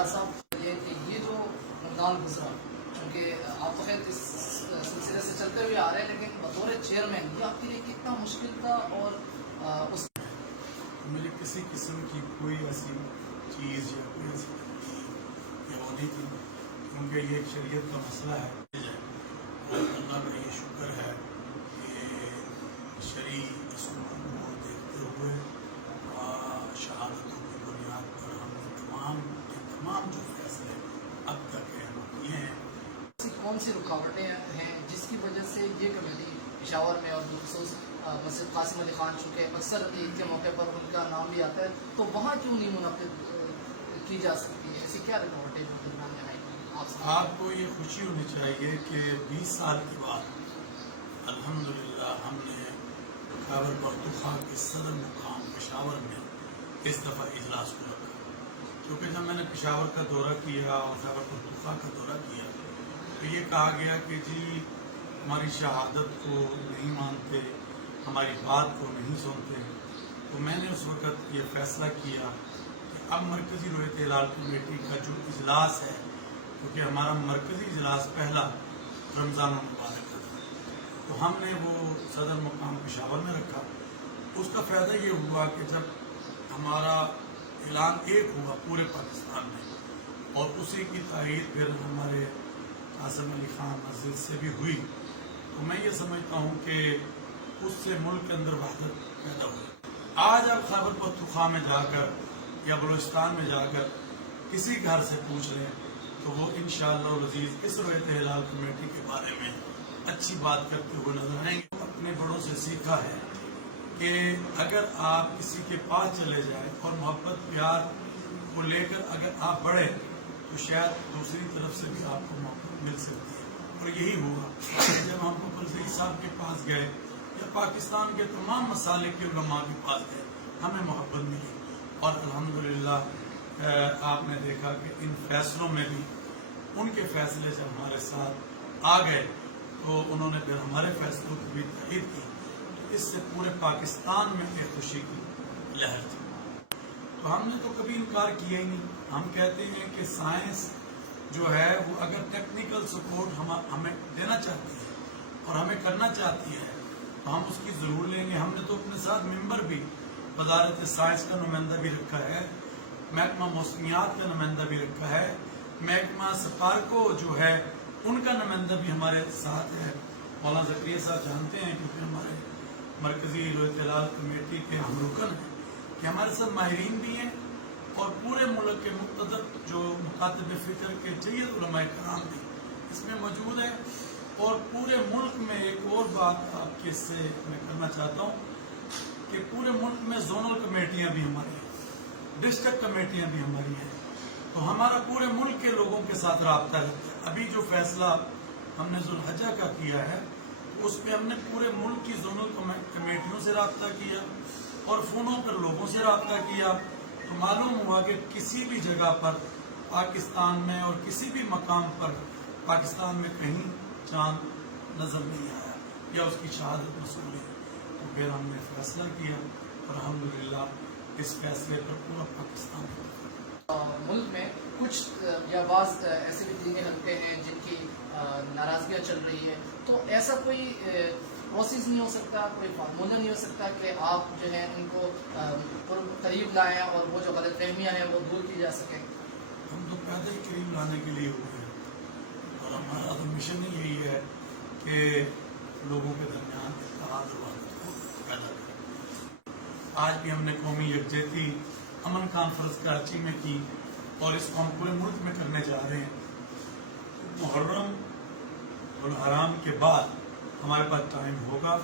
نجار صاحب یہ جو رمضان گزرا، چونکہ آپ تو خیر اس سلسلے سے چلتے ہوئے آ رہے ہیں، لیکن بطور چیئرمین یہ آپ کے لیے کتنا مشکل تھا؟ اور اس مجھے کسی قسم کی کوئی ایسی چیز یا کوئی ایسی وہ نہیں تھی، کیونکہ یہ ایک شریعت کا مسئلہ ہے اور اللہ کا یہ شکر ہے کہ شرعی اصولوں کو دیکھتے ہوئے شہادتوں کی بنیاد پر ہم نے تمام جو فیصلے اب تک ہیں وہ کیے ہیں۔ ایسی کون سی رکاوٹیں ہیں جس کی وجہ سے یہ کمیٹی پشاور میں اور بالخصوص مسجد قاسم علی خان، چونکہ اکثر عید کے موقع پر ان کا نام بھی آتا ہے، تو وہاں کیوں نہیں منعقد کی جا سکتی ہے؟ ایسی کیا رکاوٹیں درمیان میں آئی؟ آپ کو یہ خوشی ہونی چاہیے کہ 20 سال کے بعد الحمدللہ ہم نے خیبر پختونخوا کے صدر مقام پشاور میں اس دفعہ اجلاس کو رکھا، کیونکہ جب میں نے پشاور کا دورہ کیا اور خیبر پختونخوا کا دورہ کیا تو یہ کہا گیا کہ جی ہماری شہادت کو نہیں مانتے، ہماری بات کو نہیں سنتے، تو میں نے اس وقت یہ فیصلہ کیا کہ اب مرکزی رویت ہلال کمیٹی کا جو اجلاس ہے، کیونکہ ہمارا مرکزی اجلاس پہلا رمضان المبارک کا تھا، تو ہم نے وہ صدر مقام پشاور میں رکھا۔ اس کا فائدہ یہ ہوا کہ جب ہمارا اعلان ایک ہوا پورے پاکستان میں اور اسی کی تائید پھر ہمارے قاسم علی خان مسجد سے بھی ہوئی، تو میں یہ سمجھتا ہوں کہ اس سے ملک کے اندر وحدت پیدا ہوئی۔ آج آپ خیبر پختونخوا میں جا کر یا بلوچستان میں جا کر کسی گھر سے پوچھ لیں تو وہ انشاءاللہ العزیز اس رویت ہلال کمیٹی کے بارے میں اچھی بات کرتے ہوئے نظر آئیں گے۔ اپنے بڑوں سے سیکھا ہے کہ اگر آپ کسی کے پاس چلے جائیں اور محبت پیار کو لے کر اگر آپ بڑھیں تو شاید دوسری طرف سے بھی آپ کو محبت مل سکتی ہے، اور یہی ہوا جب ہم پرزئی صاحب کے پاس گئے یا پاکستان کے تمام مسالک کے علماء کے پاس گئے، ہمیں محبت ملی، اور الحمدللہ آپ نے دیکھا کہ ان فیصلوں میں بھی ان کے فیصلے جب ہمارے ساتھ آ گئے تو انہوں نے پھر ہمارے فیصلوں کی بھی تائید کی، تو اس سے پورے پاکستان میں ایک خوشی کی لہر تھی۔ تو ہم نے تو کبھی انکار کیا ہی نہیں۔ ہم کہتے ہیں کہ سائنس جو ہے وہ اگر ٹیکنیکل سپورٹ ہمیں دینا چاہتی ہے اور ہمیں کرنا چاہتی ہے تو ہم اس کی ضرور لیں گے۔ ہم نے تو اپنے ساتھ ممبر بھی وزارت سائنس کا نمائندہ بھی رکھا ہے، محکمہ موسمیات کا نمائندہ بھی رکھا ہے، محکمہ سپارکو جو ہے ان کا نمائندہ بھی ہمارے ساتھ ہے۔ مولانا زکریا صاحب جانتے ہیں کیونکہ ہمارے مرکزی رویت ہلال کمیٹی کے ہم رکن ہیں کہ ہمارے ساتھ ماہرین بھی ہیں اور پورے ملک کے مقتدر جو مکاتب فکر کے جید علماء کرام بھی اس میں موجود ہیں۔ اور پورے ملک میں ایک اور بات آپ کے سے میں کرنا چاہتا ہوں کہ پورے ملک میں زونل کمیٹیاں بھی ہماری ہیں، ڈسٹرکٹ کمیٹیاں بھی ہماری ہیں، تو ہمارا پورے ملک کے لوگوں کے ساتھ رابطہ رہتا ہے۔ ابھی جو فیصلہ ہم نے ذوالحجہ کا کیا ہے اس پہ ہم نے پورے ملک کی زونل کمیٹیوں سے رابطہ کیا اور فونوں پر لوگوں سے رابطہ کیا، تو معلوم ہوا کہ کسی بھی جگہ پر پاکستان میں اور کسی بھی مقام پر پاکستان میں کہیں چاند نظر نہیں آیا یا اس کی شہادت مصروری ہے، تو پھر ہم نے فیصلہ کیا اور الحمدللہ اس فیصلے پر پورا پاکستان ملک میں کچھ یا بعض ایسے بھی دیگر حلقے ہیں جن کی ناراضگیاں چل رہی ہے، تو ایسا کوئی پروسیس نہیں ہو سکتا، کوئی فارمولہ نہیں ہو سکتا کہ آپ جو ہے ان کو قریب لائیں اور وہ جو غلط فہمیاں ہیں وہ دور کی جا سکیں؟ ہم تو پیدا ہی قریب لانے کے لیے ہوئے ہیں اور ہمارا تو مشن ہی یہی ہے کہ لوگوں کے درمیان اتحاد اور وحدت کو پیدا کریں۔ آج بھی ہم نے قومی یکجہتی امن کانفرنس کراچی میں کی اور اس کو ہم پورے ملک میں کرنے جا رہے ہیں۔ محرم الحرام کے بعد ہمارے پاس ٹائم ہوگا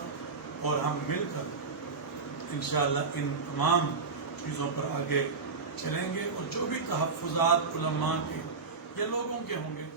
اور ہم مل کر انشاءاللہ ان تمام چیزوں پر آگے چلیں گے، اور جو بھی تحفظات علماء کے یا لوگوں کے ہوں گے